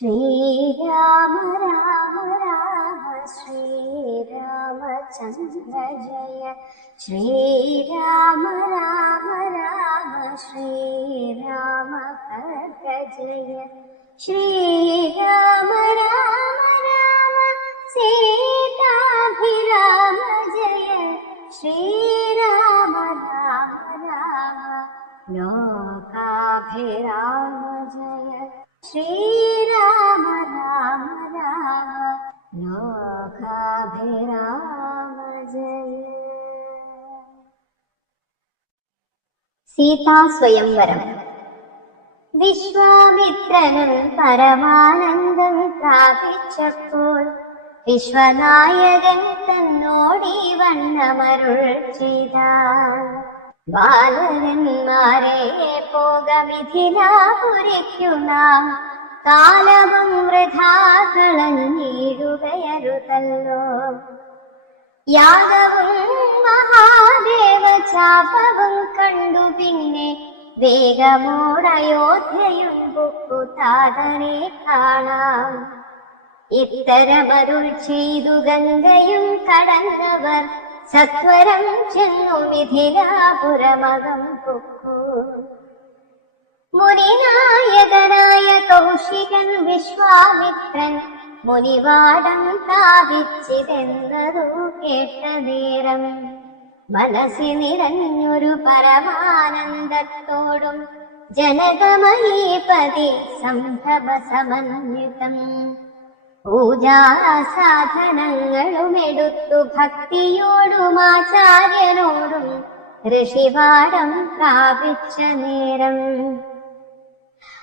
ശ്രീരാമ രാമ രാമ ശ്രീരാമചന്ദ്ര ജയ ശ്രീരാമ രാമ രാമ ശ്രീരാമഭദ്ര ജയ ശ്രീരാമ രാമ രാമ സീതാഭിരാമ ജയ ശ്രീരാമ രാമ രാമ ലോകാഭിരാമ ജയ ശ്രീരാമ രാമ രാമ ലോകാഭിരാമ ജയ. സീതാസ്വയംവരം. വിശ്വാമിത്രനും പരമാനന്ദം പ്രാപിച്ചപ്പോൾ വിശ്വനായകൻ തന്നോടീ വണ്ണമരുൾ ചെയ്താൻ. ബാലരന്മാരെ പോക മിഥിലാപുരിക്കു നാം, കാലവും വൃഥാ കളഞ്ഞിടുകയരുതല്ലോ. യാഗവും മഹാദേവ ചാപവും കണ്ടു പിന്നെ വേഗമോടയോധ്യയും പുക്കുതാതനെ കാണാം. ഇത്തരമരുൾ ചെയ്തു ഗംഗയും കടന്നവർ സത്വരം ചെന്നു മിഥിലാപുരമകം പൊക്കു. മുനിനായകനായ കൗശികൻ വിശ്വാമിത്രൻ മുനിവാടം സ്ഥാപിച്ചിതെന്നതു കേട്ട നേരം മനസ്സിൽ നിറഞ്ഞൊരു പരമാനന്ദത്തോടും ജനകമഹീപതി സംഭവ സമന്വിതം പൂജാസാധനങ്ങളും എടുത്തു ഭക്തിയോടും ആചാര്യനോടും ഋഷിവാടം പ്രാപിച്ച നേരം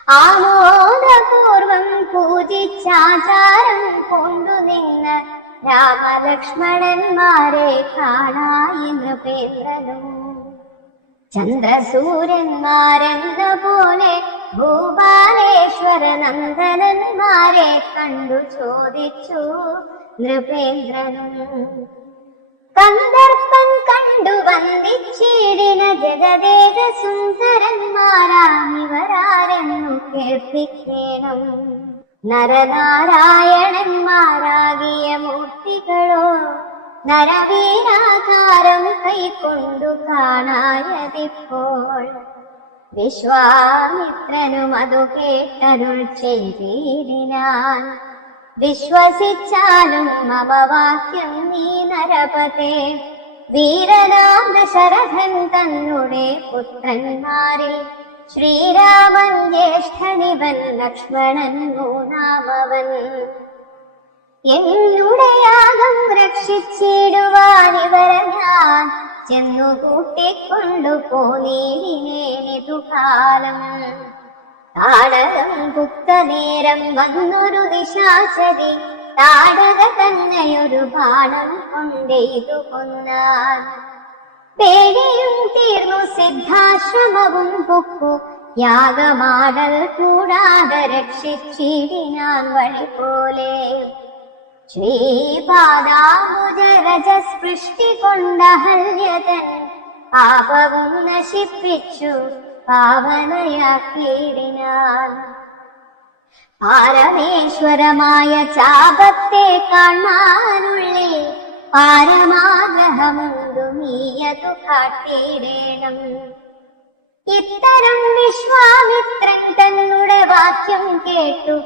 ആമോദപൂർവം പൂജിച്ചാചാരം കൊണ്ടുനിന്ന് രാമലക്ഷ്മണന്മാരെ കാണായി നൃപേന്ദ്രനും. ചന്ദ്രസൂര്യന്മാരെന്ന പോലെ ഭൂപാലേശ്വര നന്ദനന്മാരെ കണ്ടു ചോദിച്ചു നൃപേന്ദ്രനും. കന്ദർപ്പൻ കണ്ടു വന്ദിച്ചിടിന ജഗദേക സുന്ദരന്മാരാമിവരാരെന്നു കേൾപ്പിക്കേണം. നരനാരായണന്മാരാകിയ മൂർത്തികളോ നരവീരാകാരം കൈക്കൊണ്ടു കാണായതിപ്പോൾ. വിശ്വാമിത്രനും അതു കേട്ടരുൾ ചെയ്തിടിനാൻ. വിശ്വസിച്ചാലും മമ വാക്യം നീ നരപതേ. വീരനാം ദശരഥൻ തന്നുടെ പുത്രന്മാരിൽ ശ്രീരാമൻ ജ്യേഷ്ഠനിവൻ, ലക്ഷ്മണൻ മൂന്നാമവൻ. എന്നുടെ യാഗം രക്ഷിച്ചിടുവാനിവരെ ഞാൻ ചെന്നു കൂട്ടിക്കൊണ്ടു പോന്നീടിനേനിതു കാലം. താടകം പുക്ക നേരം വന്നൊരു നിശാചരി താടക തന്നെയൊരു ബാണം കൊണ്ടെയ്തു കൊന്നാൻ. പേടിയും തീർന്നു സിദ്ധാശ്രമവും പുക്കു യാഗമാടൽ കൂടാതെ രക്ഷിച്ചിടിനാൻ വഴി പോലെ. ശ്രീപാദാംബുജരജസ്പൃഷ്ടി കൊണ്ടഹല്യതൻ പാപവും നശിപ്പിച്ചു പാവനയാക്കിയിടിനാൻ. പാരമേശ്വരമായ ചാപത്തെ കാണാനുള്ളിൽ പാരമാഗ്രഹമുണ്ടു നീയതു കാട്ടിയിടേണം. ഇത്തരം വിശ്വാമിത്രൻ തന്നുടെ വാക്യം കേട്ടു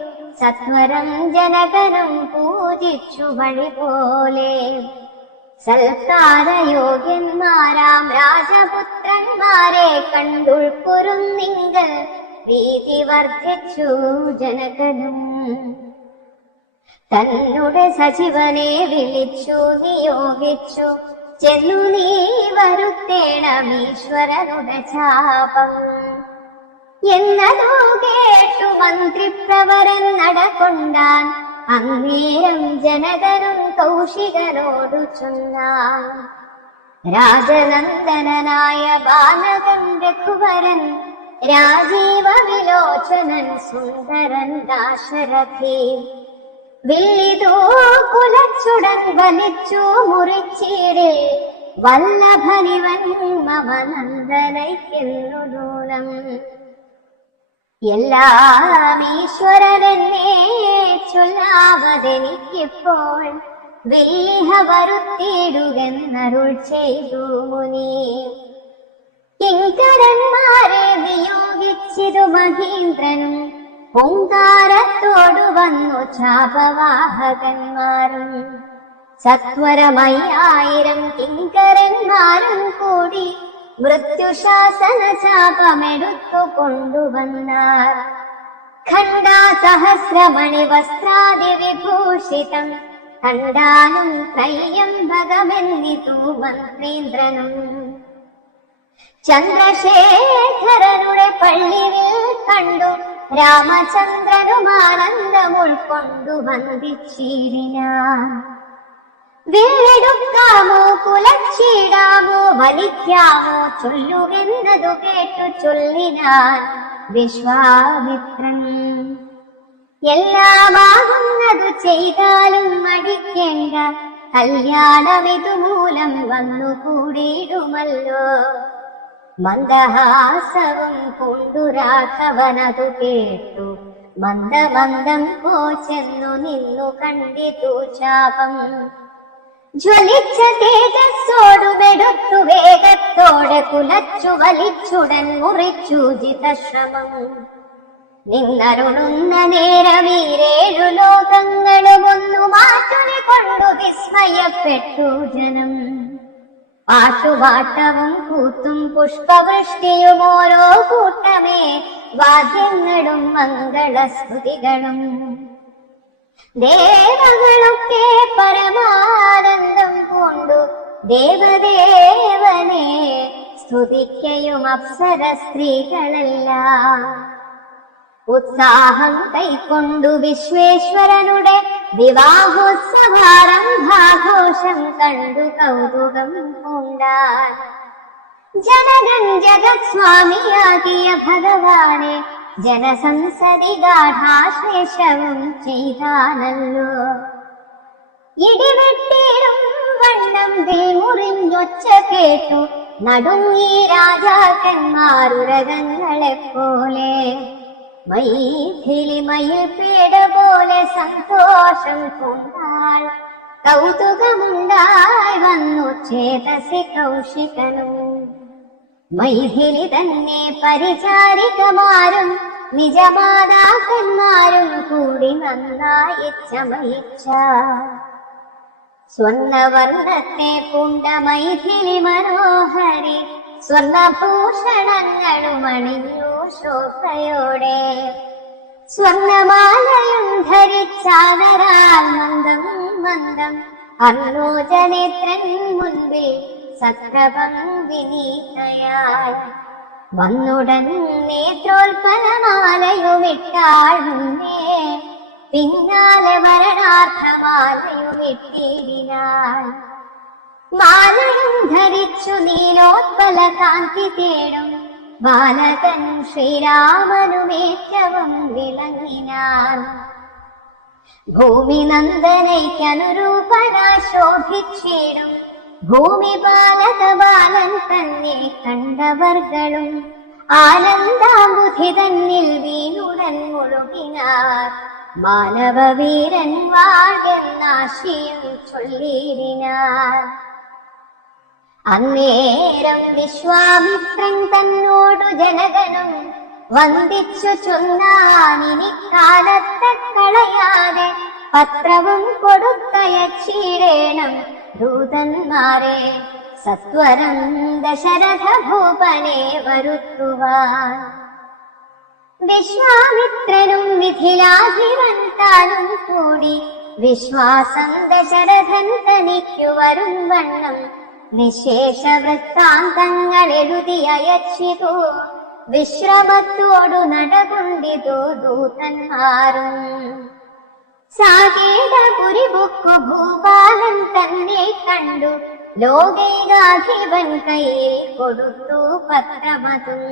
സത്വരം ജനകനും പൂജിച്ചു വഴി പോലെ. സൽക്കാരയോഗ്യന്മാരാം രാജപുത്രന്മാരെ കണ്ടുൾപ്പൊരുന്നിങ്കൽ പ്രീതി വർദ്ധിച്ചു ജനകനും. തന്നുടെ സജീവനെ വിളിച്ചു നിയോഗിച്ചു ചെന്നു നീ വരുത്തേണമീശ്വരനുടെ ചാപം എന്നതോ കേട്ടു മന്ത്രിപ്രവരൻ നടകൊണ്ടാൻ. അന്നേരം ജനകനും കൗശികനോടു ചൊന്നാൻ. രാജനന്ദനായ ബാലകൻ രഘുവരൻ, രാജീവ വിലോചനൻ സുന്ദരൻ ദാശരഥി. വില്ലിതോ കുലച്ചുടൻ വലിച്ചു മുറിച്ചിടേ വല്ലഭനിവൻ മമ നന്ദനയ്ക്കെന്നു ദൂരം. എല്ലാം ഈശ്വരനെന്നെ കാവതെനിക്കിപ്പോൾ വെല്ലിഹ വരുത്തിയിടുകെന്നരുൾ ചെയ്തു മുനി. കിങ്കരന്മാരെ നിയോഗിച്ചിതു മഹീന്ദ്രനും പൊങ്കാരത്തോടു വന്നു ചാപവാഹകന്മാരും. സത്വരമയ്യായിരം കിങ്കരന്മാരും കൂടി മൃത്യുശാസന ചാപമെടുത്തു കൊണ്ടുവന്നാർ. ഖണ്ഡാസഹസ്രമണി വസ്ത്രാദി വിഭൂഷിതം കണ്ടാലും ത്രയ്യംബകമെന്നിതു മന്ത്രീന്ദ്രനും. ചന്ദ്രശേഖരനുടെ പള്ളിയിൽ കണ്ടു രാമചന്ദ്രനും ആനന്ദം ഉൾക്കൊണ്ടു വന്ദിച്ചിടിനാൻ. വില്ലെടുക്കാമോ കുലച്ചിടാമോ വലിക്കാമോ ചൊല്ലുകെന്നതു കേട്ടു ചൊല്ലിനാൻ വിശ്വാമിത്രൻ. എല്ലാമാകുന്നതു ചെയ്താലും മടിക്കേണ്ട, കല്യാണമിതു മൂലം വന്നു കൂടിയിടുമല്ലോ. മന്ദഹാസവും കൊണ്ടു രാഘവനതു കേട്ടു മന്ദമന്ദം കോച്ചെന്നു നിന്നു കണ്ടിതു ചാപം. ജ്വലിച്ച തേജസ്സോടുമെടുത്തു വേഗത്തോടെ കുലച്ചു വലിച്ചുടൻ മുറിച്ചു ജിതശ്രമം. നിന്നരുളുന്ന നേരമീരേഴു ലോകങ്ങളും ഒന്നു മാറ്റുനെ കൊണ്ടു വിസ്മയപ്പെട്ടു ജനം. പാട്ടുപാട്ടവും കൂത്തും പുഷ്പവൃഷ്ടിയും ഓരോ കൂട്ടമേ വാദ്യങ്ങളും മംഗളസ്തുതികളും. ദേവകളൊക്കെ പരമാനന്ദം പൂണ്ടു ദേവദേവനെ സ്തുതിക്കയും അപ്സര സ്ത്രീകളെല്ലാം. ഉത്സാഹം കൈക്കൊണ്ടു വിശ്വേശ്വരനുടെ വിവാഹോത്സവാരംഭാഘോഷം കണ്ടു കൗതുകം പൂണ്ടാൻ. ജനകൻ ജഗത്സ്വാമിയാകിയ ഭഗവാനെ ജനസംസദി ഗാഠാശ്ലേഷവും ചെയ്താനല്ലോ. ഇടിവെട്ടിടും വണ്ണം മുറിഞ്ഞൊച്ച കേട്ടു നടുങ്ങി രാജാക്കന്മാരുരകങ്ങളെപ്പോലെ. മൈഥിലിമയിൽ പേട പോലെ സന്തോഷം കൊണ്ടാൽ കൗതുകമുണ്ടായി വന്നു ചേതസി കൗശികനും. മൈഥിലി തന്നെ പരിചാരികമാരും നിജമാതാക്കന്മാരും കൂടി നന്നായി ചമയിച്ച സ്വർണവർണ്ണത്തെ പൂണ്ട മൈഥിലി മനോഹരി സ്വർണഭൂഷണങ്ങളും അണിഞ്ഞു ശോഭയോടെ. സ്വർണമാലയും ധരിച്ചാദരാൽ മന്ദം മന്ദം അർണോജനേത്രൻ മുൻപിൽ സത്രഭം വിനീതയായി വന്നുടൻ നേത്രോൽപലമാലയുമിട്ടാഴുന്നേ. പിന്നാലെ വരണാർത്ഥമാലയുമിട്ടിടിനാൾ. മാലയും ധരിച്ചു നീലോത്പല കാന്തി തേടും ബാലകൻ ശ്രീരാമനുമേറ്റവും വിളങ്ങിനാൻ. ഭൂമി നന്ദനയ്ക്കനുരൂപനാ ശോഭിച്ചിടും ഭൂമി ബാലക ബാലൻ തന്നെ കണ്ടവർകളും ആനന്ദാബുധി തന്നിൽ വീണുടൻ മുഴുകിനാർ. മാനവവീരൻ വാഴെന്നാശിയും ചൊല്ലിനാർ. അന്നേരം വിശ്വാമിത്രൻ തന്നോടു ജനകനും വന്ദിച്ചു ചൊന്നാനിനി കാലത്തെ കളയാതെ പത്രവും കൊടുത്തയച്ചിടേണം ദൂതന്മാരെ സത്വരം ദശരഥ ഭൂപനെ വരുത്തുവാൻ. വിശ്വാമിത്രനും മിഥിലാധിപൻ താനും കൂടി വിശ്വാസം ദശരഥൻ തനിക്കു വരും വണ്ണം നിശേഷ വൃത്താന്തങ്ങൾ എഴുതി അയച്ചിതു. വിശ്രമത്തോടു നടകൊണ്ടിതു ദൂതന്മാരും. സാകേതപുരിബുക്കു ഭൂപാലൻ തന്നെ കണ്ടു ലോകൈകാധിപൻ കയ്യിൽ കൊടുത്തു പത്രമതും.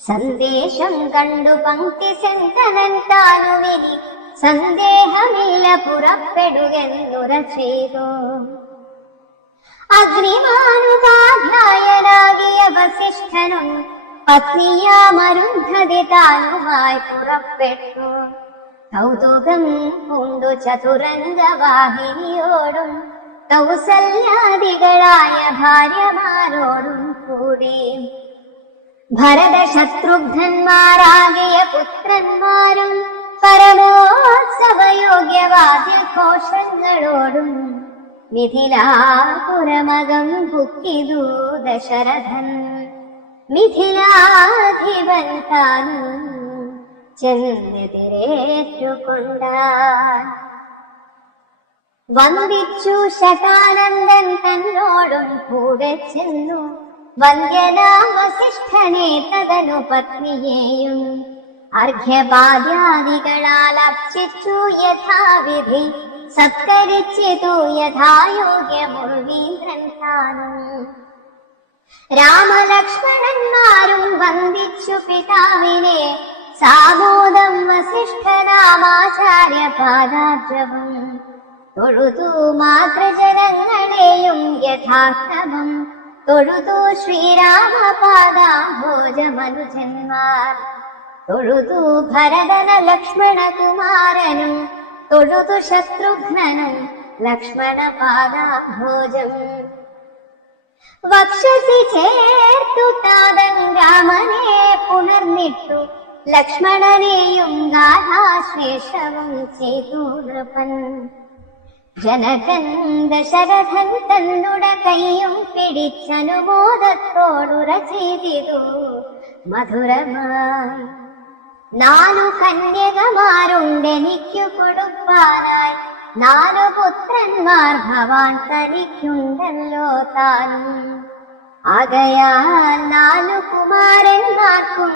സന്ദേശം കണ്ടു പങ്ക്തി സെന്തനൻ താനുവിനി സന്ദേഹമില്ല പുറപ്പെടുകെന്നുര ചെയ്തു. അഗ്നിമാനുപാധ്യായനാകിയ വസിഷ്ഠനും പത്നിയാമരുന്ധതി താനുമായി പുറപ്പെട്ടു. കൗതുകം പൂണ്ടു ചതുരംഗവാഹിനിയോടും കൗസല്യാദികളായ ഭാര്യമാരോടും കൂടി ഭരത ശത്രുഘ്നന്മാരാകിയ പുത്രന്മാരും പരമോത്സവയോഗ്യവാദ്യഘോഷങ്ങളോടും മിഥിലാപുരമകം പുക്കിതു ദശരഥൻ മിഥിലാധിപൻ താനും ചെന്നെതിരേറ്റുകൊണ്ടാൻ വന്ദിച്ചു ശതാനന്ദൻ തന്നോടും കൂടെ ചെന്നു വന്ദ്യനാം വസിഷ്ഠനെ തദനു പത്നിയെയും അർഘ്യപാദ്യാദികളാൽ അർച്ചിച്ചു യഥാവിധി സത്കരിച്ചിതു യഥായോഗ്യമുർവീന്ദ്രൻ താനും രാമലക്ഷ്മണന്മാരും വന്ദിച്ചു പിതാവിനെ സാമോദം വസിഷ്ഠനാമാചാര്യ പാദാർജവം തൊഴുതു മാതൃജനങ്ങളെയും യഥാക്രമം തൊഴുതു ശ്രീരാമപാദാംഭോജമനുജന്മാർ തൊഴുതു ഭരതന ലക്ഷ്മണകുമാരനും തൊഴുതു ശത്രുഘ്നനും ലക്ഷ്മണപാദാംഭോജം വക്ഷസി ചേർത്തു താതൻ രാമനെ പുണർന്നിട്ടു ലക്ഷ്മണനെയും ഗാഥാശ്ലേഷവും ചെയ്തു നൃപൻ ജനകൻ ദശരഥൻ തന്നുട കൈയും പിടിച്ചനുമോദത്തോടുറ ചെയ്തിതു മധുരമായി 4 കന്യകമാരുണ്ടെനിക്കു കൊടുപ്പാനായി 4 പുത്രന്മാർ ഭവാൻ തനിക്കുണ്ടല്ലോ താനും ആകയാൽ 4 കുമാരന്മാർക്കും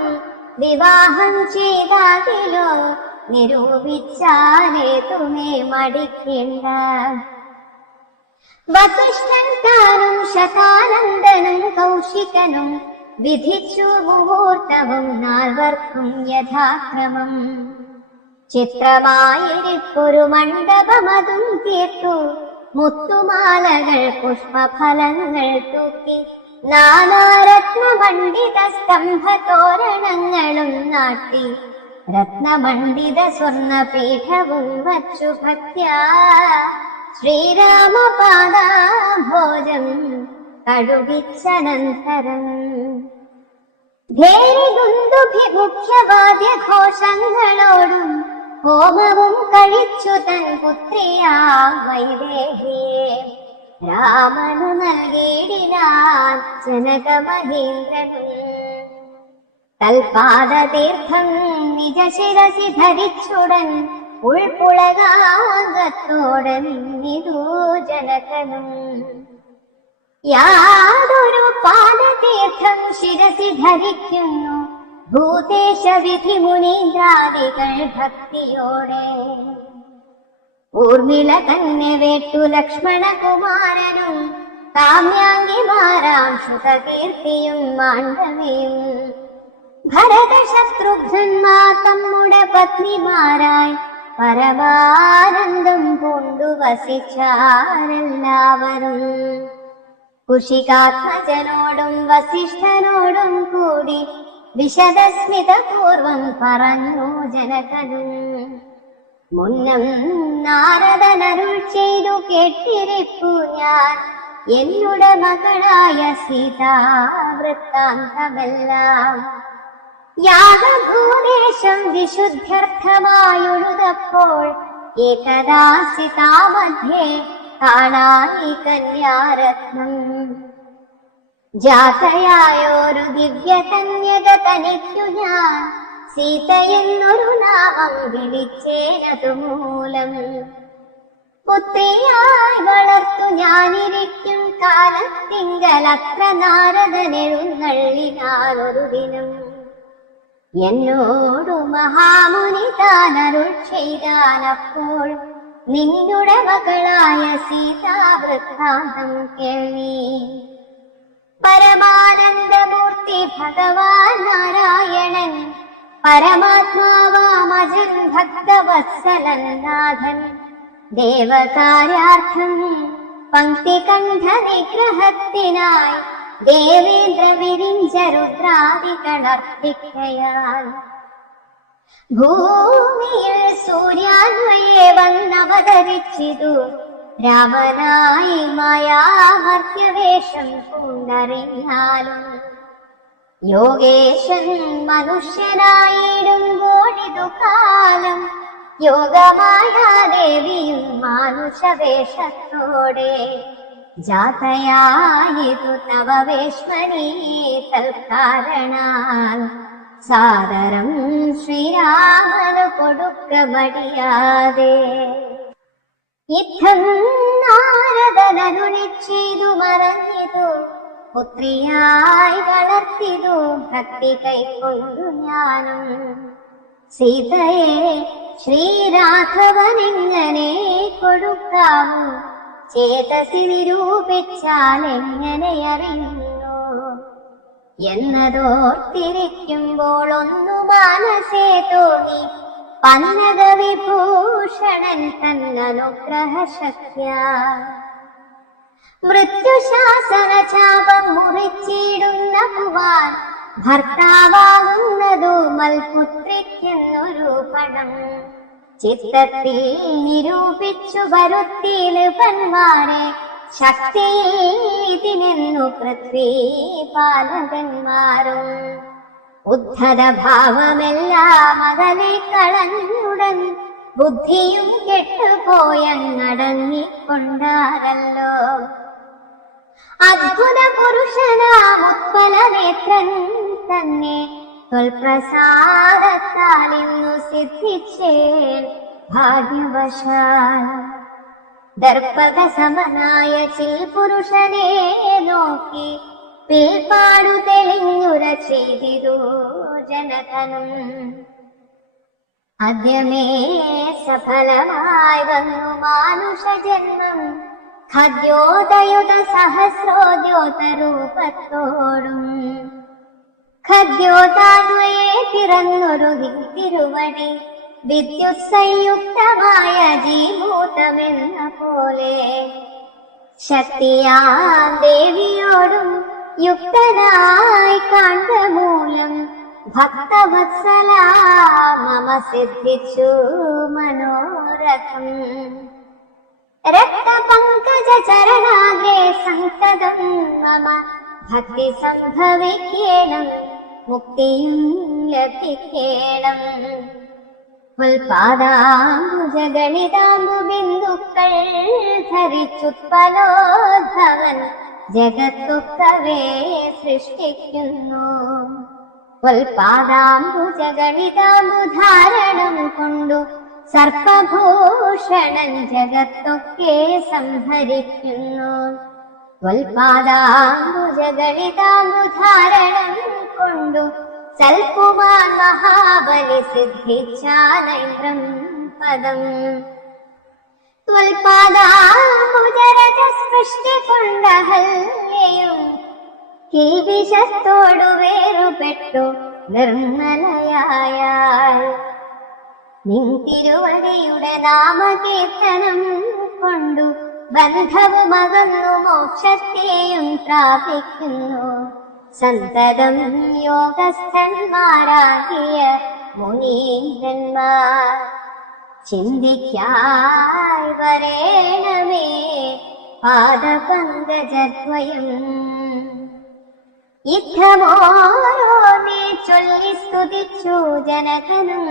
വിവാഹം ചെയ്താകിലോ നിരൂപിച്ചാലേതുമേ മടിക്കേണ്ട വസിഷ്ഠൻ താനും ശതാനന്ദനും കൗശികനും വിധിച്ചു മുഹൂർത്തവും 4 യഥാക്രമം ചിത്രമായിരിക്കൊരു മണ്ഡപമതും തീർത്തു മുത്തുമാലകൾ പുഷ്പഫലങ്ങൾ തൂക്കി നാനാരത്നമണ്ഡിത സ്തംഭതോരണങ്ങളും നാട്ടി രത്നമണ്ഡിത സ്വർണപീഠവും വച്ചു ഭക്ത്യാ ശ്രീരാമപാദാംഭോജം കഴുകിച്ചനന്തരം മുഖ്യവാദ്യഘോഷങ്ങളോടും ഹോമവും കഴിച്ചു തൻ പുത്രിയാ വൈദേഹിയെ രാമനു നൽകിയിടിനാൻ ജനകമഹേന്ദ്രനും തൽപാദതീർത്ഥം നിജ ശിരസി ധരിച്ചുടൻ ഉൾപ്പുളകാംഗത്തോടെ നിന്നിതു ജനകനും യാതൊരു പാദതീർത്ഥം ശിരസി ധരിക്കുന്നു ഭൂതേശ വിധി മുനീന്ദ്രാദികൾ ഭക്തിയോടെ ഊർമിള തന്നെ വേട്ടു ലക്ഷ്മണകുമാരനും കാമ്യാംഗിമാരാം ശ്രുതകീർത്തിയും മാണ്ഡവിയും ഭരത ശത്രുഘ്നന്മാർ തമ്മുടെ പത്നിമാരായി പരമാനന്ദം പൂണ്ടു വസിച്ചാരെല്ലാവരും കുശികാത്മജനോടും വസിഷ്ഠനോടും കൂടി വിശദസ്മിതപൂർവം പറഞ്ഞു ജനകനും മുന്നം നാരദനരുൾ ചെയ്തു കേട്ടിരിപ്പു ഞാൻ എന്നുടെ മകളായ സീതാ വൃത്താന്തമെല്ലാം യാഗഭൂദേശം വിശുദ്ധ്യർത്ഥമായുഴുതപ്പോൾ ഏകദാ സീതാമധ്യേ കാണായി കന്യാരത്നം ജാതയായൊരു ദിവ്യകന്യക തനിക്കു ഞാൻ സീതയെന്നൊരു നാമം വിളിച്ചേനതു മൂലം പുത്രിയായി വളർത്തു ഞാനിരിക്കും കാലത്തിങ്കലത്ര നാരദനെഴുന്നള്ളിനാലൊരു ദിനം എന്നോടു മഹാമുനി താനരുൾ ചെയ്താനപ്പോൾ നിന്നുടെ മകളായ സീതാ വൃത്താന്തം കേൾവി പരമാനന്ദമൂർത്തി ഭഗവാൻ നാരായണൻ പരമാത്മാവാമജൻ ഭക്തവത്സലൻ നാഥൻ ദേവകാര്യാർത്ഥം പങ്ക്തികണ്ഠ നിഗ്രഹത്തിനായി ദേവേന്ദ്ര വിരിഞ്ച രുദ്രാദികളർപ്പിക്കയാൽ ഭൂമിയിൽ സൂര്യാന്വയെ വന്നവതരിച്ചിതു രാമനായി മായാമർത്യവേഷം പൂണ്ടറിഞ്ഞാലും യോഗേശൻ മനുഷ്യനായിടുമ്പോഴിതു കാലം യോഗമായാദേവിയും മാനുഷവേഷത്തോടെ ജാതയായിതു തവ വേശ്മനീ തൽക്കാരണാൽ സാദരം ശ്രീരാമനു കൊടുക്ക മടിയാതെ യുദ്ധം നാരദനരുളി ചെയ്തു മറഞ്ഞിതു പുത്രിയായി വളർത്തിതു ഭക്തി കൈക്കൊണ്ടു ഞാനും സീതയെ ശ്രീരാഘവനെങ്ങനെ കൊടുക്കാമോ ചേതസി നിരൂപിച്ചാൽ എങ്ങനെ അറിയുന്നു എന്നതോർത്തിരിക്കുമ്പോൾ ഒന്നു മനസ്സേ തോന്നി പന്നക വിഭൂഷണൻ തന്നനുഗ്രഹ ശക്യ മൃത്യുശാസന ചാപം മുറിച്ചിടുന്ന ഭുവാൻ ഭർത്താവാകുന്നതു മൽപുത്രിക്കെന്നൊരു പണം ചിത്തത്തിൽ നിരൂപിച്ചു വരുത്തി നൃപന്മാരെ ശക്തിയിൽ ഇതിനെന്നു പൃഥ്വീപാലകന്മാരും ഉദ്ധത ഭാവമെല്ലാം അകലെ കളഞ്ഞുടൻ ബുദ്ധിയും കെട്ടുപോയങ്ങടങ്ങിക്കൊണ്ടാരല്ലോ അദ്ഭുത പുരുഷനാം ഉത്പലനേത്രൻ തന്നെ ത്വൽപ്രസാദത്താൽ ഇന്നു സിദ്ധിച്ചേൻ ഭാഗ്യവശാൽ ദർപ്പക സമനായ ചിൽ പുരുഷനെ നോക്കി പിൽപാടു തെളിഞ്ഞുര ചെയ്തിരു ജനകനും അദ്യമേ സഫലമായി വന്നു മാനുഷ ജന്മം ഖദ്യോദയുത സഹസ്രോദ്യോതരൂപത്തോടും ഖദ്യോതാദ്വയെ പിറന്നൊരു തിരുവടി വിദ്യുത് സംയുക്തമായ ജീഭൂതമെന്ന പോലെ ശക്തിയാം ദേവിയോടും യുക്തനായി കാണ്ട മൂലം ഭക്തവത്സല മമ സിദ്ധിച്ചു മനോരഥം രക്തപങ്കജ ചരണാഗ്രേ സന്തതം മമ ഭക്തി സംഭവിക്കേണം മുക്തിയും ലഭിക്കേണം പുൽപാദാംബുജഗണിതാംബു ബിന്ദുക്കൾ ധരിച്ചുത്പലോദ്ഭവൻ ജഗത്തൊക്കവേ സൃഷ്ടിക്കുന്നു പുൽപാദാംബുജഗണിതാംബുധാരണം കൊണ്ടു സർപ്പഭൂഷണൻ ജഗത്തൊക്കെ സംഹരിക്കുന്നു പുൽപാദാംബുജഗണിതാംബുധാരണം കൊണ്ടു സൽകുമാൻ മഹാബലി സിദ്ധിച്ചാനൈന്ദ്രം പദം ത്വൽപാദാംബുജരജസ്പൃഷ്ടി കൊണ്ടഹല്യയും കിൽബിഷത്തോടു വേറുപെട്ടു നിർമ്മലയായാൽ നിൻ തിരുവടിയുടെ നാമകീർത്തനം കൊണ്ടു ബന്ധവുമകന്നു മോക്ഷത്തെയും പ്രാപിക്കുന്നു സന്തതം യോഗസ്ഥന്മാരാകിയ മുനീന്ദ്രന്മാർ ചിന്തിക്കായി വരേണമേ പാദപങ്കജദ്വയം യുദ്ധമോരോന്നേ ചൊല്ലി സ്തുതിച്ചു ജനകനും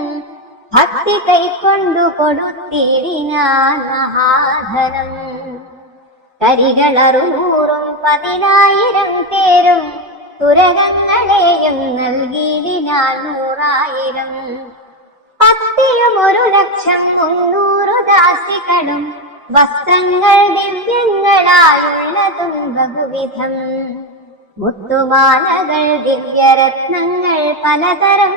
ഭക്തി കൈക്കൊണ്ടു കൊടുത്തിരിനാൻ മഹാധനം കരികളറുനൂറും 10,000 തേരും തുരകങ്ങളെയും നൽകിയിടിനാൻ 100,000 പത്തിയും 1,00,300 ദാസികളും വസ്ത്രങ്ങൾ ദിവ്യങ്ങളായുള്ളതും ബഹുവിധം മുത്തുമാലകൾ ദിവ്യരത്നങ്ങൾ പലതരം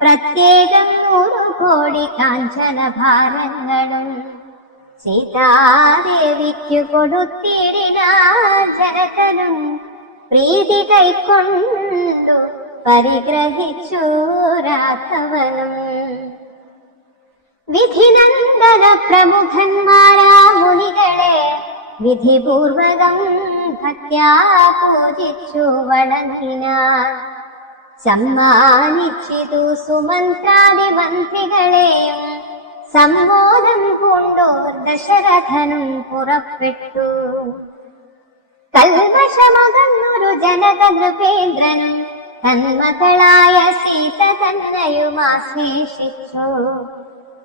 പ്രത്യേകം 100 കോടി കാഞ്ചനഭാരങ്ങളും സീതാദേവിക്കു കൊടുത്തിടിനാൻ ജനകനും പ്രീതി കൈക്കൊണ്ടു പരിഗ്രഹിച്ചു രാഘവനും വിധിനന്ദന പ്രമുഖന്മാരാ മുനികളെ വിധിപൂർവകം ഭക്ത്യാ പൂജിച്ചു വണങ്ങിനാൻ സമ്മാനിച്ചിതു സുമന്ത്രാദി മന്ത്രികളെയും. സമ്മോദം പൂണ്ടു ദശരഥനും പുറപ്പെട്ടു. കൽവശമകന്നൊരു ജനക നൃപേന്ദ്രനും തന്മകളായ സീത തന്നെയും ആശ്ലേഷിച്ചു.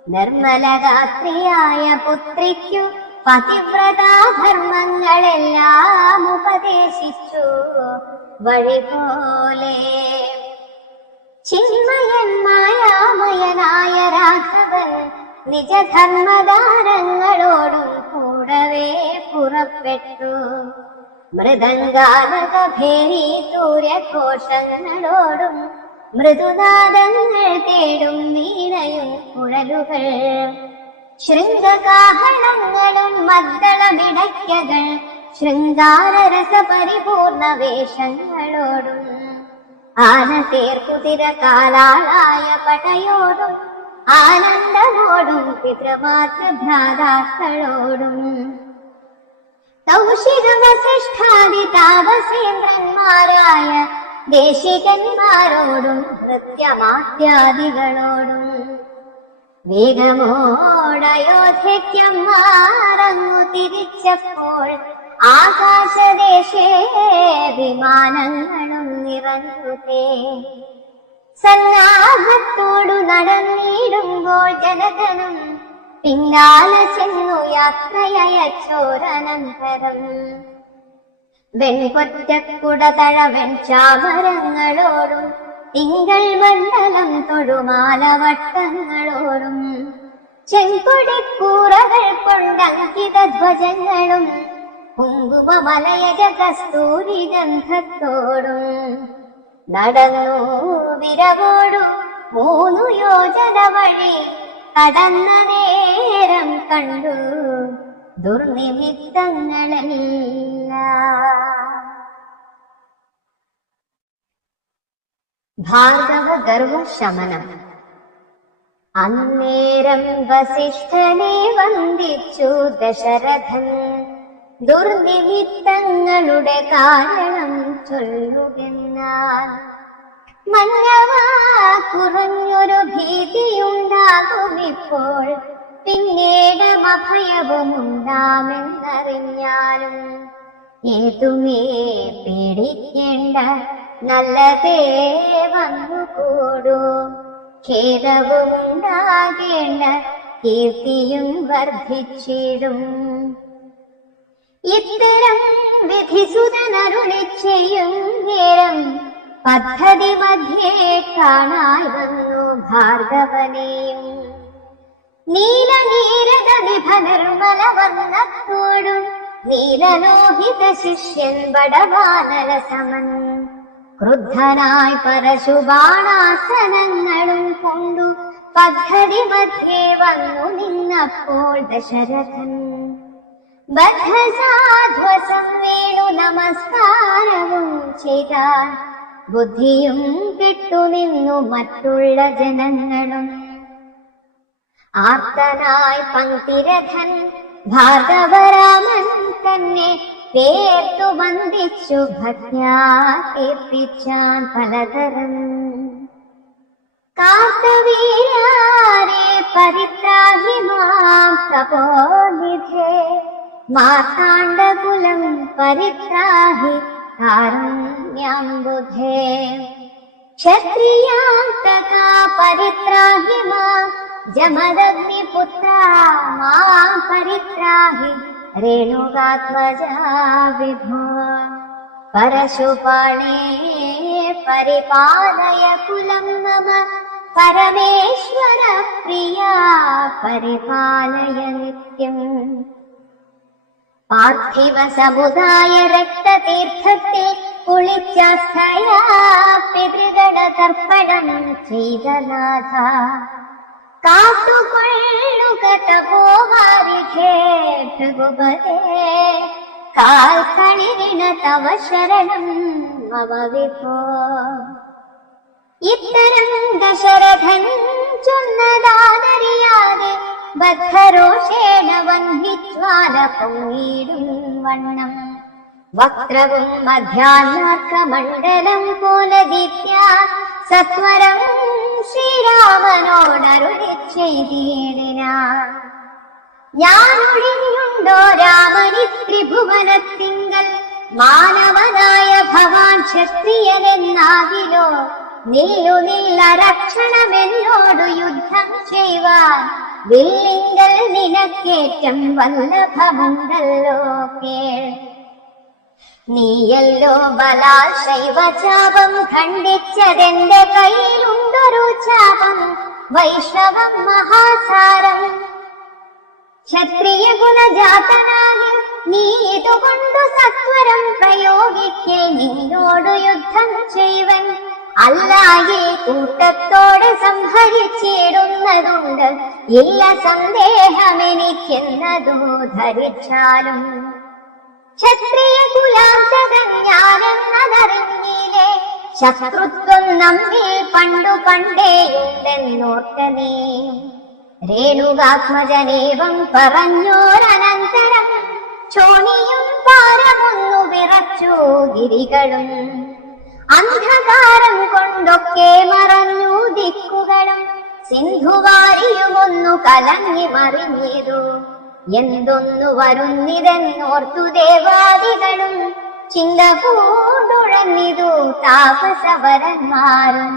നിർമ്മലഗാത്രിയായ പുത്രിക്കു പതിവ്രതാധർമ്മങ്ങളെല്ലാം ഉപദേശിച്ചു വഴിപോലെ. ചിന്മയൻ മായാമയനായ രാഘവൻ നിജധർമ്മദാനങ്ങളോടും കൂടവേ പുറപ്പെട്ടു. മൃദംഗാനകഭേരി സൂര്യഘോഷങ്ങളോടും മൃദുനാദങ്ങൾ തേടും വീണയും കുഴലുകൾ, ശൃംഗകാഹളങ്ങളും മദ്ദളമിടയ്ക്കകൾ ശൃംഗാരരസ പരിപൂർണ വേഷങ്ങളോടും ആനതേർ കുതിര കാലാളായ പടയോടും ആനന്ദമോടും പിതൃമാതൃഭ്രാതാക്കളോടും കൗശിക വസിഷ്ഠാദി താപസേന്ദ്രന്മാരായ ദേശികന്മാരോടും നൃത്യമാത്യാദികളോടും വേഗമോടയോധ്യയ്ക്കമ്മാറങ്ങു തിരിച്ചപ്പോൾ ആകാശദേശേ വിമാനങ്ങളും നിറഞ്ഞുതേ. സന്നാഹത്തോടു നടന്നിടുമ്പോൾ ജനകനും പിന്നാലെ ചെന്നു യാത്രയച്ചോരനന്തരം വെൺകൊറ്റക്കുടതഴവൻ ചാമരങ്ങളോടും തിങ്കൾ മണ്ഡലം തൊഴുമാലവട്ടങ്ങളോടും ചെങ്കൊടിക്കൂറകൾ കൊണ്ടങ്കിത ധ്വജങ്ങളും കുങ്കുമമലയജ കസ്തൂരി ഗന്ധത്തോടും നടന്നു വിരവോടു 3 യോജന വഴി കടന്ന നേരം കണ്ടു ദുർനിമിത്തങ്ങളെല്ലാം. ഭാർഗവ ഗർവശമനം. അന്നേരം വസിഷ്ഠനെ വന്ദിച്ചു ദശരഥൻ. ദുർനിമിത്തങ്ങളുടെ കാരണം ചൊല്ലുകെന്നാൽ മന്നവാ കുറഞ്ഞൊരു ഭീതിയുണ്ടാകുമിപ്പോൾ, പിന്നീട് അഭയവും ഉണ്ടാമെന്നറിഞ്ഞാലും ഏതുമേ പേടിക്കേണ്ട, നല്ലതേ വന്നുകൂടൂ. ഖേദവും ഉണ്ടാകേണ്ട, കീർത്തിയും വർദ്ധിച്ചിടും. ഇത്തരം വിധിസുതനരുളി ചെയ്യും നേരം പദ്ധതി മധ്യേ കാണായി വന്നു ഭാർഗവനെയും. നീലനീരത വിഭ നിർമ്മല വർണ്ണത്തോടും നീലലോഹിത ശിഷ്യൻ വടവാനര സമൻ. ക്രുദ്ധനായി പരശുബാണാസനങ്ങളും കൊണ്ടു പദ്ധതി മധ്യേ വന്നു നിന്നപ്പോൾ ദശരഥൻ ബദ്ധസാധ്വസം വേണു നമസ്കാരവും ചെയ്താൽ ബുദ്ധിയും കെട്ടുനിന്നു മറ്റുള്ള ജനങ്ങളും. ആർത്തനായി പങ്ക്തിരഥൻ ഭാർഗവരാമൻ തന്നെ പേർത്തു വന്ദിച്ചു ഭക്യാ കീർത്തിച്ചാൻ പലതരം. കാർത്തവീരാരെ പരിത്രാഹി മാം തപോനിധേ, മാർത്താണ്ഡകുലം പരിത്രാഹി കാരുണ്യാംബുധേ. ക്ഷത്രിയാന്തകാ പരിത്രാഹി മാം ജമദഗ്നിപുത്രാ, മാം പരിത്രാഹി രേണുകാത്മജാ വിഭോ. പരശുപാണേ പരിപാലയ കുലം മമ, പരമേശ്വര പ്രിയാ പരിപാലയ നിത്യം. പാർത്ഥിവ സമുദായ രക്തതീർത്ഥത്തിൽ കുളിച്ചാസ്ഥയാ പിതൃഗണ തർപ്പണം ചെയ്ത നാഥ. കാത്തുകൊള്ളുക തപോവാരിധേ ഭൃഗുപതേ, കാൽക്കളിരിണ തവ ശരണം മമ വിഭോ. ഇത്തരം ദശരഥൻ ചൊന്നതാനറിയാതെ ബദ്ധരോഷേണ വന്ദിച്വാല പൊങ്ങിടും വണ്ണം. വക്രവും മധ്യാഹ്നാർക്കമണ്ഡലം പോലെ ദീപ്യ സത്വരം ശ്രീരാമനോടരുളി ചെയ്തിടിനാൻ. ഞാൻ ഒഴിഞ്ഞുണ്ടോ രാമനി ത്രിഭുവനത്തിങ്കൽ, മാനവനായ ഭവാൻ ക്ഷത്രിയനെന്നാകിലോ, നില്ല രക്ഷണമെന്നോടു യുദ്ധം ചെയ്യുവാൻ, വില്ലിങ്കൽ നിനക്കേറ്റം വല്ലഭമുണ്ടല്ലോ കേൾ. നീയല്ലോ ബലാൽ ശൈവചാപം ഖണ്ഡിച്ചതെന്റെ കയ്യിലുണ്ടൊരു ചാപം, വൈഷ്ണവം മഹാസാരം. ക്ഷത്രിയ കുലജാതനാകിൽ നീ ഇതുകൊണ്ടു സത്വരം പ്രയോഗിക്കൽ, നിന്നോടു യുദ്ധം ചെയ്വൻ. അല്ലാതെ കൂട്ടത്തോടെ സംഹരിച്ചിടുന്നതുണ്ട്, ഇല്ല സന്ദേഹമെനിക്കെന്നതു ധരിച്ചാലും. ക്ഷത്രിയ കുലാന്തകൻ ഞാനെന്നതറിഞ്ഞില്ലേ, ശത്രുത്വം നമ്മിൽ പണ്ടു പണ്ടേയുണ്ടെന്നോർത്ത നീ. രേണുകാത്മജനേവം പറഞ്ഞോരനന്തരം, ചോണിയും താരമൊന്നു വിറച്ചു ഗിരികളും. അന്ധകാരം കൊണ്ടൊക്കെ മറഞ്ഞു ദിക്കുകളും, സിന്ധുവാരിയുമൊന്നു കലങ്ങി മറിഞ്ഞിതു. എന്തൊന്നു വരുന്നിതെന്നോർത്തു ദേവാദികളും, ചിന്ത പൂണ്ടുഴന്നിതു താപസവരന്മാരും.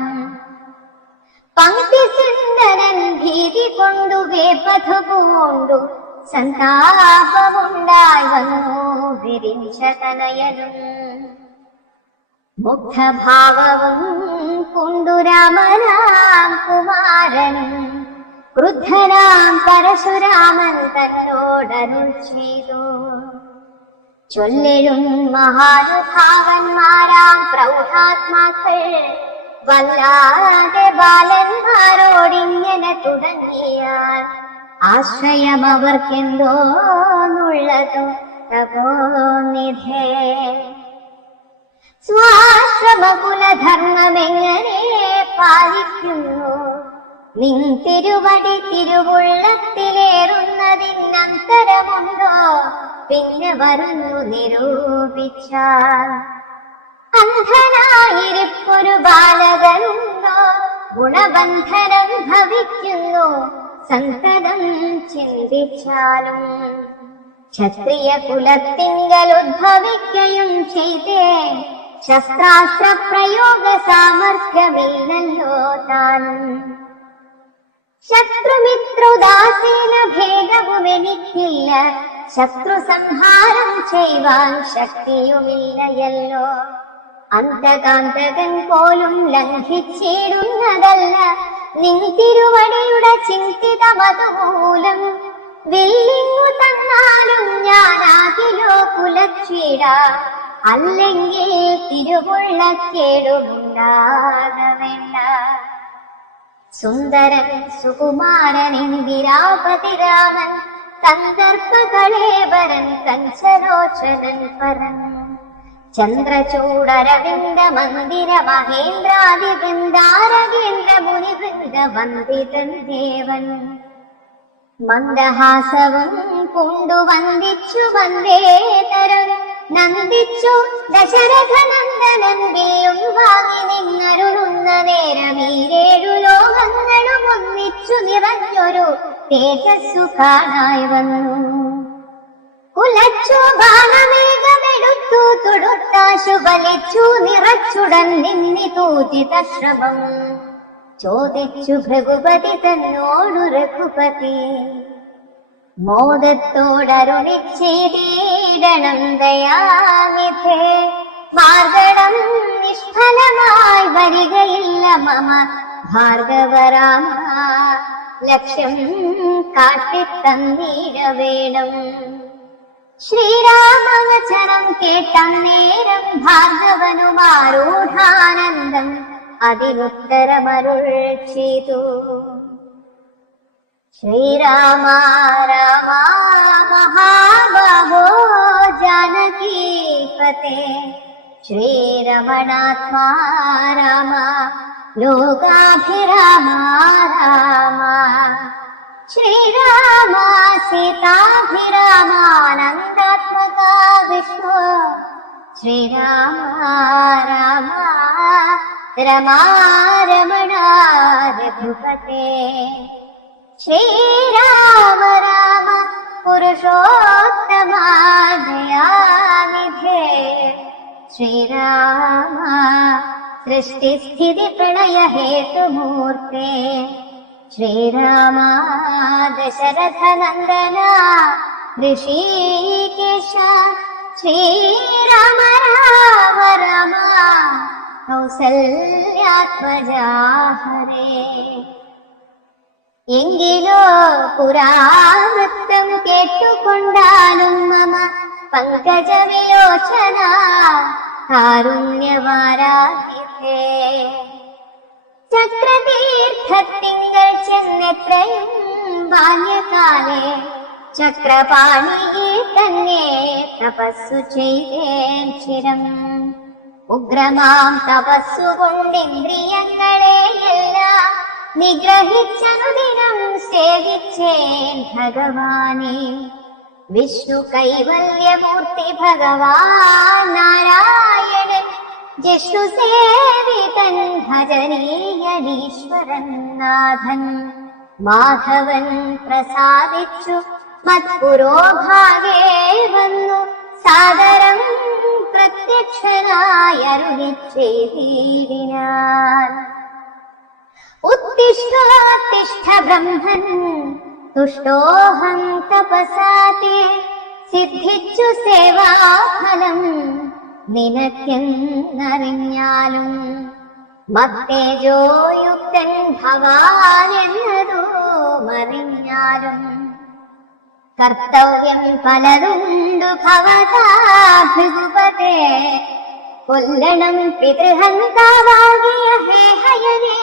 പങ്ക്തി സുന്ദരൻ ഭീതി കൊണ്ടു വേപഥു പൂണ്ടു, സന്താപമുണ്ടായി വന്നു വിരിഞ്ചതനയനും. മുഗ്ധഭാവവും കൊണ്ടു രാമനാം കുമാരനും, ക്രുദ്ധനാം പരശുരാമൻ തന്നോടരുൾ ചെയ്തു. ചൊല്ലിടും മഹാനുഭാവന്മാരാം പ്രൗഢാത്മാക്കൾ, വല്ലാതെ ബാലന്മാരോടിങ്ങനെ തുടങ്ങിയാൽ, ആശ്രയം അവർക്കെന്തോന്നുള്ളതോ തപോനിധേ. സ്വാശ്രമകുലധർമ്മമെങ്ങനെ പാലിക്കുന്നു, നിൻ തിരുവടി തിരുവുള്ളത്തിലേറുന്നതിനന്തരമുണ്ടോ, പിന്നെ വരുന്നു നിരൂപിച്ചാൽ. അന്ധനായിരിപ്പൊരു ബാലകനുണ്ടോ, ഗുണബന്ധനം ഭവിക്കുന്നു സന്തതം ചിന്തിച്ചാലും. ക്ഷത്രിയ കുലത്തിങ്കൽ ഉദ്ഭവിക്കുകയും ചെയ്തേ, ശസ്ത്രാസ്ത്ര പ്രയോഗ സാമർഥ്യമില്ലല്ലോ താനും. ശത്രുമിത്രുദാസീന ഭേദവും എനിക്കില്ല, ശത്രു സംഹാരം ചെയ്യുവാൻ ശക്തിയുമില്ലയല്ലോ. അന്തകാന്തകൻ പോലും ലംഘിച്ചിടുന്നതല്ല നിൻ തിരുവടിയുടെ ചിന്തിതമതുമൂലം. വില്ലിങ്ങു തന്നാലും ഞാനാകിലോ കുലച്ചീട, അല്ലെങ്കിൽ തിരുവുള്ളക്കേടുമുണ്ടാകവേണ്ട. സുന്ദരൻ സുകുമാരൻ ഇന്ദിരാപതി രാമൻ, സന്ദർഭകളേവരൻ കഞ്ചലോചനൻ പരൻ. ചന്ദ്രചൂടരവിന്ദ മന്ദിര മഹേന്ദ്രാദി വൃന്ദാരകേന്ദ്ര മുനിവൃന്ദ വന്ദിതൻ ദേവൻ. മന്ദഹാസവും കൊണ്ടു വന്ദിച്ചു വന്ദേതരം, നന്ദിച്ചു ദശരഥനന്ദനൻ വില്ലും വാങ്ങി നിന്നരുളുന്ന നേരം, ഈരേഴു ലോകങ്ങളും ഒന്നിച്ചു നിറഞ്ഞൊരു തേജസ്സു കാണായി വന്നു. കുലച്ചു ബാണമേഘമെടുത്തു തൊടുത്താശു വലിച്ചു നിറച്ചുടൻ നിന്നിതു ചിതശ്രമം. ചോദിച്ചു ഭൃഗുപതി തന്നോടു രഘുപതി, മോദത്തോടരുളിച്ചേടണം ദയാനിധേ. മാർഗണം നിഷ്ഫലമായി വരികയില്ല മമ ഭാർഗവരാമ, ലക്ഷ്യം കാട്ടിത്തന്നീര വേണം. ശ്രീരാമവചനം കേട്ടന്നേരം ഭാർഗവനുമാരൂഢാനന്ദം അതിനുത്തരമരുൾ ചെയ്തു. ശ്രീരാമ രാമ മഹാബാഹോ ജാനകീപതേ, ശ്രീരമണാത്മാ രാമ ലോകാഭിരാമ രാമ. ശ്രീരാമ സീതാഭിരാമാനന്ദാത്മക വിഷ്ണു, ശ്രീരാമ രാമ രമാരമണ രഘുപതേ. ശ്രീരാമ രാമ പുരുഷോത്തമ ദയാനിധേ. ശ്രീരാമ സൃഷ്ടിസ്ഥിതി പ്രളയ ഹേതുമൂർത്തേ. ശ്രീരാമ ദശരഥ നന്ദന ഋഷീകേശ. ശ്രീരാമ രാമ രാമ കൗസല്യാത്മജാ ഹരേ. എങ്കിലോ പുരാവൃത്തം കേട്ടുകൊണ്ടാലും മമ പങ്കജ വിലോചന കാരുണ്യവാരാഹിതേ. ചക്രതീർത്ഥത്തിങ്കൾ ചെന്നെത്രയും ബാല്യകാലേ ചക്രപാണിയെ തന്നെ തപസ്സു ചെയ്തേൻ ചിരം. ഉഗ്രമാം തപസ്സുകൊണ്ടിന്ദ്രിയങ്ങളെയെല്ലാം നിഗ്രഹിച്ചനുദിനം സേവിച്ചേൻ ഭഗവാനെ. വിഷ്ണു കൈവല്യമൂർത്തി ഭഗവാൻ നാരായണൻ ജിഷ്ണു സേവിതൻ ഭജനീയനീശ്വരൻ നാഥൻ. മാധവൻ പ്രസാദിച്ചു മത്പുരോഭാഗേ വന്നു സാദരം പ്രത്യക്ഷനായി അരുളിച്ചെയ്തിനാൻ. ഉത്തിഷ്ഠോത്തിഷ്ഠ ബ്രഹ്മൻ തുഷ്ടോഹം തപസാ തേ. സിദ്ധിച്ചു സേവാഫലം നിനക്കെന്നറിഞ്ഞാലും മത്തേജോയുക്തൻ ഭവാൻ എന്നതോ മറിഞ്ഞാലും. കർത്തവ്യം പലതുണ്ടു ഭവതാ ഭൃഗുപതേ. കൊല്ലണം പിതൃഹന്താവാകിയ ഹേഹയനെ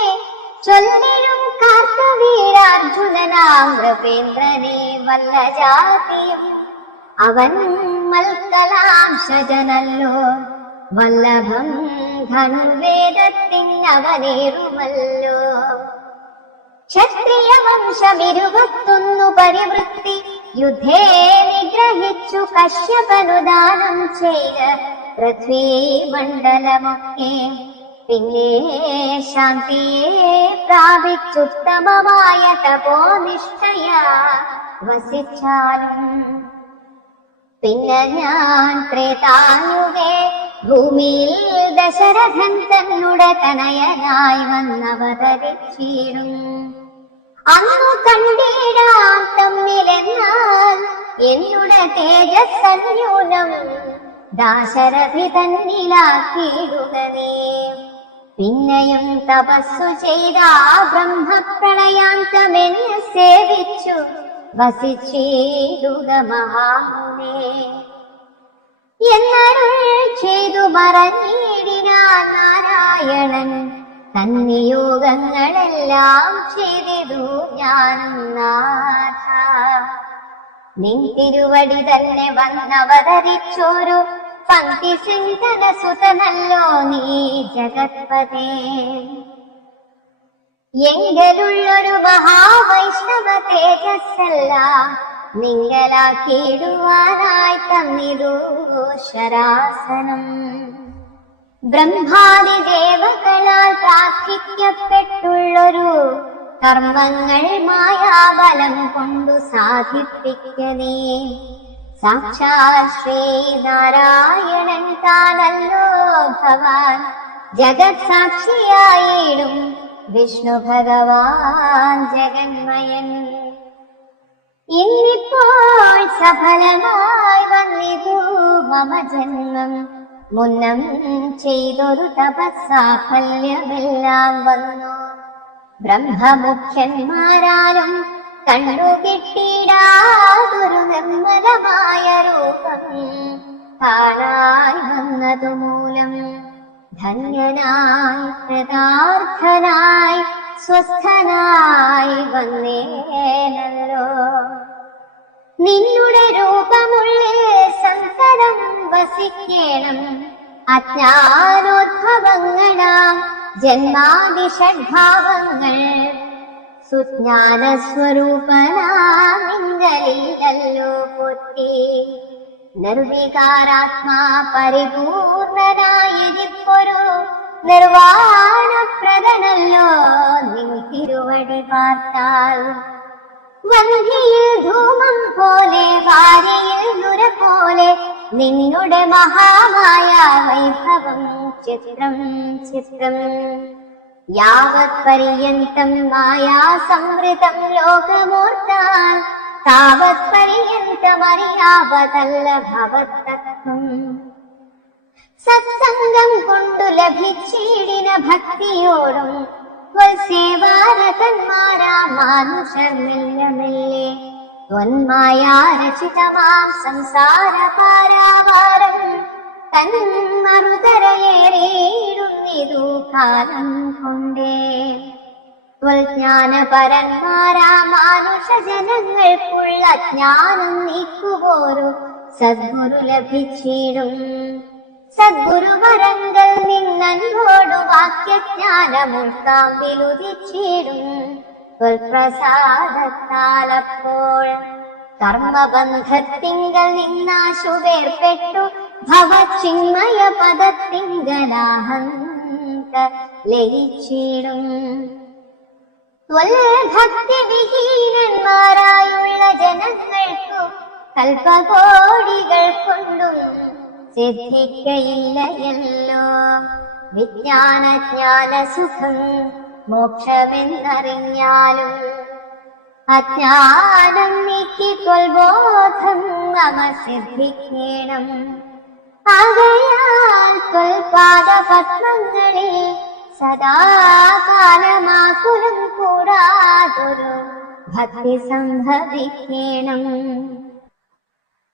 ചൊല്ലിനും കാർത്തവീരാർജുനനാം നൃപേന്ദ്രനെ വല്ല ജാതിയും. അവൻ മൽക്കലാംശജനല്ലോ വല്ലഭം ധനുർവേദത്തിനവനേറുമല്ലോ. ക്ഷത്രിയ വംശമിരുപത്തൊന്നു പരിവൃത്തി യുദ്ധേ നിഗ്രഹിച്ചു കശ്യപനുദാനം ചെയ്ത പൃഥ്വീ മണ്ഡലമൊക്കെ. പിന്നെ ശാന്തിയെ പ്രാപിച്ചുത്തമമായ തപോനിഷ്ഠയാ വസിച്ചാലും. പിന്നെ ഞാൻ ത്രേതായുഗേ ഭൂമിയിൽ ദശരഥൻ തന്നുടെ തനയനായി വന്നവതരിച്ചിടും. അന്നു കണ്ടിടാം തമ്മിലെന്നാൽ എന്നുടെ തേജസ്സന്യൂനം ദാശരഥി തന്നിലാക്കിയിടുക നീ. പിന്നെയും തപസ്സു ചെയ്ത ബ്രഹ്മപ്രളയാന്തമെന്നെ സേവിച്ചു വസിച്ചിടുക മഹാമുനേ. എന്നരുൾ ചെയ്തു പറഞ്ഞിടിനാൻ നാരായണൻ. തന്നിയോഗങ്ങളെല്ലാം ചെയ്തിടൂ ഞാനും നാഥ. നിൻ തിരുവടി തന്നെ വന്നവതരിച്ചോരു പങ്ക്തി സിന്ധന സുതനല്ലോ നീ ജഗത്പതേ. എങ്കിലുള്ളൊരു മഹാവൈഷ്ണവ തേജസ്സെല്ലാം നിങ്കലാക്കിയിടുവാനായി തന്നിടൂ ശരാസനം. ബ്രഹ്മാദി ദേവകളാൽ പ്രാർത്ഥിക്കപ്പെട്ടുള്ളൊരു കർമ്മങ്ങൾ മായാബലം കൊണ്ടു സാധിപ്പിക്കനേ. സാക്ഷാൽ ശ്രീനാരായണൻ താനല്ലോ ഭവാൻ. ജഗത് സാക്ഷിയായിടും വിഷ്ണു ഭഗവാൻ ജഗന്മയൻ. ഇന്നിപ്പോൾ സഫലമായി വന്നിതു മമ ജന്മം. മുന്നം ചെയ്തൊരു തപസ്സാഫല്യമെല്ലാം വന്നു. ബ്രഹ്മമുഖ്യന്മാരാലും കണ്ടുകിട്ടിടാതൊരു നിർമ്മലമായ രൂപം കാണാൻ വന്നതുമൂലം ധന്യനായി കൃതാർത്ഥനായി സ്വസ്ഥനായി വന്നേനല്ലോ. നിന്നുടെ രൂപമുള്ളിൽ സന്തതം വസിക്കേണം. അജ്ഞാനോദ്ഭവങ്ങളാം ജന്മാദിഷഡ്ഭാവങ്ങൾ സുജ്ഞാനസ്വരൂപനാമിങ്കലിലല്ലോ പൊത്തി. നിർവികാരാത്മാ പരിപൂർണനായിരിപ്പൊരു നിർവാണപ്രദനല്ലോ നിൻ തിരുവടി പാർത്താൽ. വന്ധിയിൽ ധൂമം പോലെ വാരിയിൽ നുര പോലെ നിന്നുടെ മഹാമായ വൈഭവം ചിത്രം ചിത്രം. യാവത് പര്യന്തം മായാ സംവൃതം ലോകമോർത്താൽ താവത് പര്യന്തമറിയാവതല്ല ഭവത്തത്വം. സത്സംഗം കൊണ്ടു ലഭിച്ചിടിന ഭക്തിയോടും സേവാരതന്മാരാ മാനുഷർ മെല്ലെ മെല്ലെ ത്വന്മായാരചിതമാം സംസാര പാരാവാരം തന്മറുതരയേറിയിടുന്നിതു കാലം കൊണ്ടേ. ജ്ഞാനപരന്മാരാ മാനുഷ ജനങ്ങൾക്കുള്ള ജ്ഞാനം നീക്കുപോരു സദ്ഗുരു ലഭിച്ചിടും. സദ്ഗുരുവരങ്ങൾ നിന്നോടു വാക്യജ്ഞാനമുൾക്കാമ്പിലുദിച്ചിടും. പ്രസാദത്താലപ്പോൾ കർമ്മബന്ധത്തിങ്കൽ നിന്നാശു വേർപ്പെട്ടു ഭവചിന്മയ പദത്തിങ്കലാഹന്ത ലയിച്ചിടും. ഭക്തി വിഹീനന്മാരായുള്ള ജനങ്ങൾക്കു കൽപ്പകോടികൾ കൊണ്ടും സിദ്ധിക്കയില്ലയല്ലോ വിജ്ഞാനജ്ഞാന സുഖം മോക്ഷമെന്നറിഞ്ഞാലും. അജ്ഞാനം നീക്കി ത്വൽബോധം മമ സിദ്ധിക്കേണം. ആകയാൽ ത്വൽപാദപത്മങ്ങളിൽ സദാകാലമാകുലം കൂടാതൊരു ഭക്തി സംഭവിക്കേണം.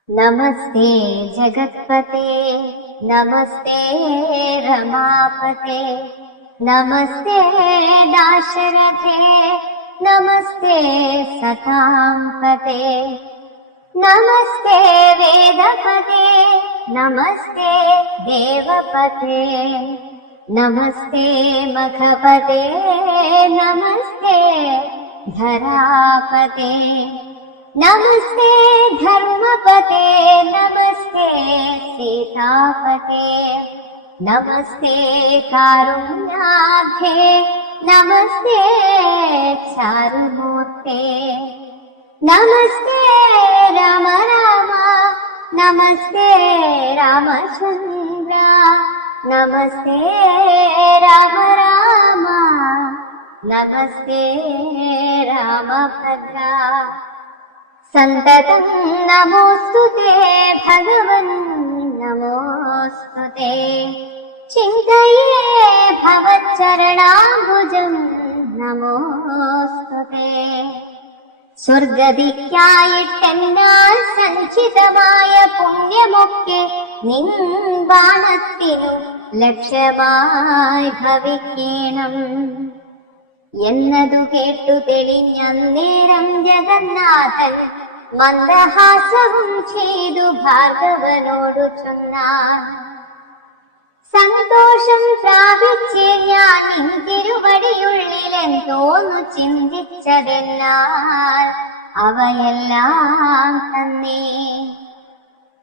നമസ്തേ ജഗത്പതേ നമസ്തേ രമാപതേ നമസ്തേ ദാശരഥേ നമസ്തേ സതാം പതേ നമസ്തേ വേദപതേ നമസ്തേ ദേവപതേ നമസ്തേ മഖപതേ നമസ്തേ ധരാപതേ നമസ്തേ ധർമ്മപതേ നമസ്തേ സീതാപതേ നമസ്തേ കാരുണ്യാബ്ധേ നമസ്തേ ചാരുമൂർത്തേ നമസ്തേ രാമ രാമ നമസ്തേ രാമചന്ദ്ര നമസ്തേ രാമ രാമ നമസ്തേ രാമഭദ്ര. സന്തതം നമോസ്തുതേ ഭഗവൻ നമോസ്തുതേ. ചിന്തയേ ഭവച്ചരണാംബുജം നമോസ്തുതേ. സ്വർഗതിക്കായിട്ടെന്നാൽ സഞ്ചിതമായ പുണ്യമൊക്കെ നിൻ ബാണത്തിനു ലക്ഷ്യമായി ഭവിക്കണം എന്നതു കേട്ടു തെളിഞ്ഞന്നേരം ജഗന്നാഥൻ മന്ദഹാസവും ചെയ്തു ഭാർഗവനോടു ചൊന്നാൻ. സന്തോഷം പ്രാപിച്ചേ ഞാൻ നിൻ തിരുവടിയുള്ളിലെന്തോന്നു ചിന്തിച്ചതെന്നാൽ അവയെല്ലാം തന്നെ.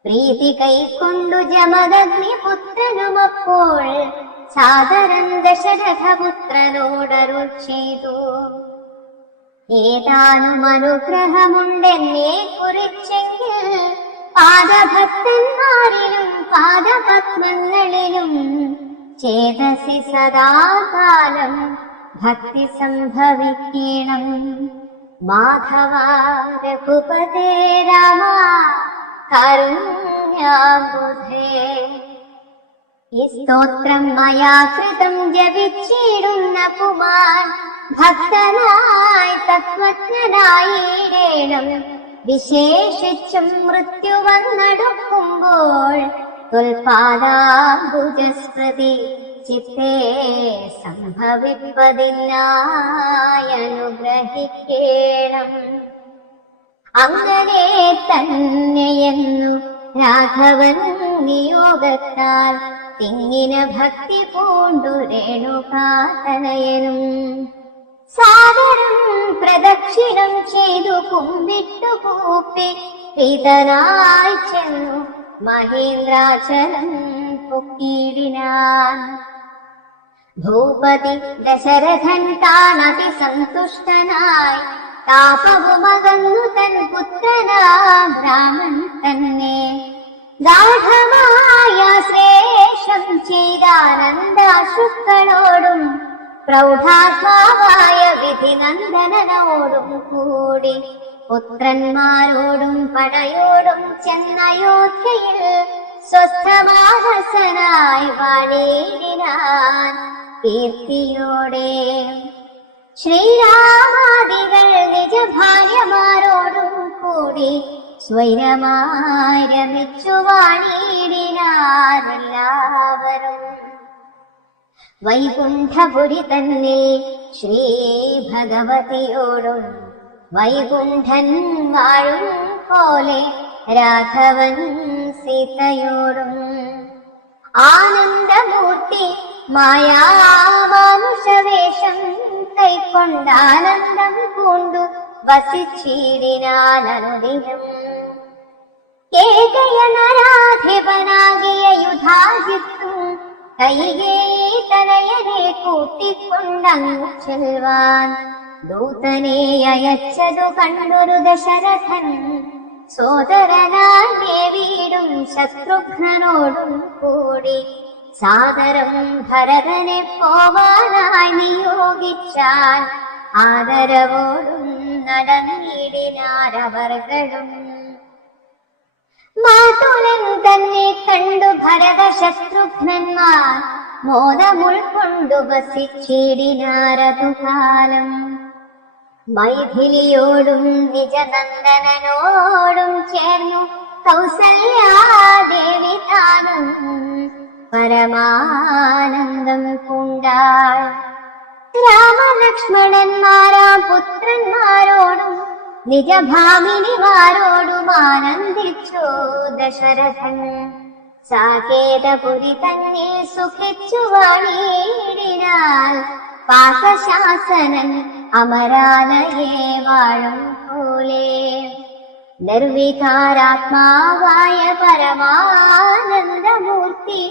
പ്രീതി കൈക്കൊണ്ടു ജമദഗ്നിപുത്രനുമപ്പോൾ സാദരം ദശരഥപുത്രനോടരുൾ ചെയ്തു. ഏതാനും അനുഗ്രഹമുണ്ടെന്നെ കുറിച്ചെങ്കിൽ പാദഭക്തന്മാരിലും പാദപത്മങ്ങളിലും ചേതസി സദാകാലം ഭക്തി സംഭവിക്കണം. മാധവ രഘുപതേ രാമ കാരുണ്യാംബുധേ. ഈ സ്തോത്രം മയാ കൃതം ജപിച്ചിടുന്ന പുമാൻ ഭക്തനായി തത്വജ്ഞനായിടേണം. വിശേഷിച്ചും മൃത്യു വന്നടുക്കുമ്പോൾ ത്വൽപാദാംബുജസ്മൃതി ചിത്തേ സംഭവിപ്പതിനായി അനുഗ്രഹിക്കേണം. അങ്ങനെ തന്നെയെന്നു രാഘവൻ നിയോഗത്താൽ തിങ്ങിന ഭക്തി പൂണ്ടു രേണുകാതനയനും. സാദരം പ്രദക്ഷിണം ചെയ്തു കുമ്പിട്ടു കൂപ്പി പ്രീതനായി ചെന്നു മഹേന്ദ്രാചലം പൊക്കിയിടിനാൻ. ഭൂപതി ദശരഥൻ താനതി സന്തുഷ്ടനായി താപവുമകന്നു തൻ പുത്രനാം രാമൻ തന്നെ ഗാഠമായ ശ്രേഷം ചെയ്താനന്ദാശുക്കളോടും പ്രൗഢാത്മാവായ വിധിനന്ദനോടും കൂടി പുത്രന്മാരോടും പടയോടും ചെന്നയോധ്യയിൽ സ്വസ്ഥമാനസനായി വാണീടിനാൻ കീർത്തിയോടെ. ശ്രീരാമാദികൾ നിജഭാര്യമാരോടും കൂടി സ്വൈരമായി രമിച്ചു വാണീടിനാരെല്ലാവരും. വൈകുണ്ഠപുരി തന്നിൽ ശ്രീ ഭഗവതിയോടും വൈകുണ്ഠൻ വാഴും പോലെ രാഘവൻ സീതയോടും ആനന്ദമൂർത്തി മായാമാനുഷവേഷം കൈക്കൊണ്ടാനന്ദം പൂണ്ടു വസിച്ചിടിനാനനുദിനം. കേകയനരാധിപനാകിയ യുധാജിത്തും കൈകേയി തനയരെ കൂട്ടിക്കൊണ്ടങ്ങു ചെൽവാൻ ദൂതനെ അയച്ചതു കണ്ടൊരു ദശരഥൻ സോദരനായി ദേവിയിടും ശത്രുഘ്നനോടും കൂടി സാദരം ഭരതനെ പോവാനായി നിയോഗിച്ചാൽ ആദരവോടും നടന്നിടിനാരവർകളും. മാതുലൻ തന്നെ കണ്ടു ഭരത ശത്രുഘ്നന്മാർ മോദമുൾക്കൊണ്ടു വസിച്ചിടിനാരതുകാലം. മൈഥിലിയോടും നിജനന്ദനോടും ചേർന്നു കൗസല്യാദേവി താനും പരമാനന്ദം പൂണ്ടാൾ. രാമലക്ഷ്മണന്മാരാം പുത്രന്മാരോടും നിജഭാമിനിമാരോടും ആനന്ദിച്ചു ദശരഥൻ. സാകേതപുരി തന്നെ സുഖിച്ചു വാണീടിനാൽ പാകശാസനൻ അമരാലയെ വാഴും പോലെ. നിർവികാരാത്മാവായ പരമാനന്ദമൂർത്തി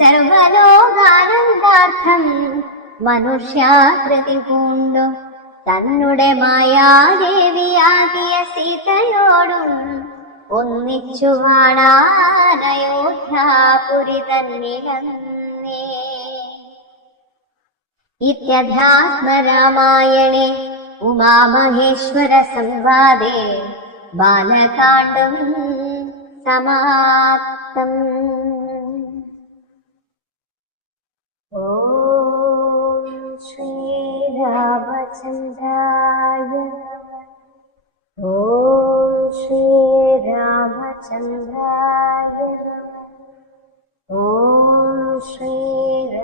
സർവലോകാനന്ദാർത്ഥം മനുഷ്യാകൃതി പൂണ്ടു തന്നുടെ മായാദേവിയാകിയ സീതയോടും ഒന്നിച്ചു വാണാനയോധ്യാപുരി തന്നിടന്നേ. ഇത്യധ്യാത്മരാമായണേ ഉമാമഹേശ്വര സംവാദേ ബാലകാണ്ഡം സമാപ്തം. ഓം ശ്രീരാമചന്ദ്രായ ഓം ശ്രീരാമചന്ദ്രായ ഓം ശ്രീരാമചന്ദ്രായ